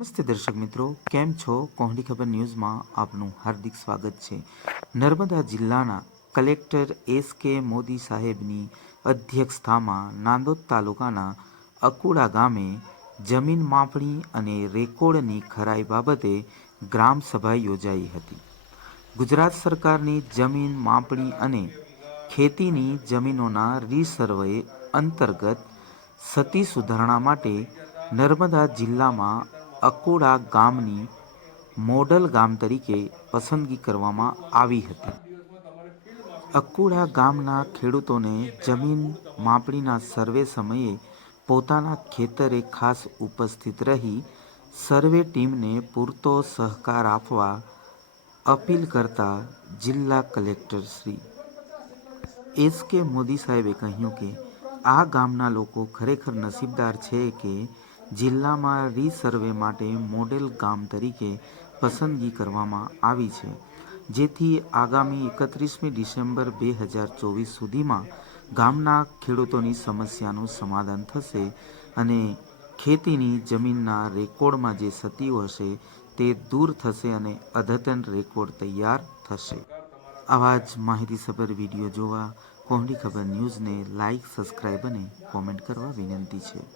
નમસ્તે દર્શક મિત્રો, કેમ છો? કોહલી ખબર ન્યૂઝમાં આપનું હાર્દિક સ્વાગત છે. નર્મદા જિલ્લાના કલેક્ટર એસ.કે. મોદી સાહેબની અધ્યક્ષતામાં નાંદોદ તાલુકાના અકુડા ગામે જમીન માપણી અને રેકોર્ડની ખરાઈ બાબતે ગ્રામસભા યોજાઈ હતી. ગુજરાત સરકારની જમીન માપણી અને ખેતીની જમીનોના રીસર્વે અંતર્ગત સતી સુધારણા માટે નર્મદા જિલ્લામાં અકોડા ગામની મોડલ ગામ તરીકે પસંદગી કરવામાં આવી હતી. અકોડા ગામના ખેડૂતોને જમીન માપણીના સર્વે સમયે પોતાના ખેતરે ખાસ ઉપસ્થિત રહી સર્વે ટીમને પૂરતો સહકાર આપવા અપીલ કરતા જિલ્લા કલેક્ટર શ્રી એસ.કે. મોદી સાહેબે કહ્યું કે આ ગામના લોકો ખરેખર નસીબદાર છે કે જિલ્લામાં રીસર્વે માટે મોડેલ ગામ તરીકે પસંદગી કરવામાં આવી છે, જેથી આગામી 31મી ડિસેમ્બર 2024 સુધીમાં ગામના ખેડૂતોની સમસ્યાનું સમાધાન થશે અને ખેતીની જમીનના રેકોર્ડમાં જે સતીઓ હશે તે દૂર થશે અને અદ્યતન રેકોર્ડ તૈયાર થશે. આવા જ માહિતીસભર વિડીયો જોવા કોહલી ખબર ન્યૂઝને લાઇક, સબસ્ક્રાઇબ અને કોમેન્ટ કરવા વિનંતી છે.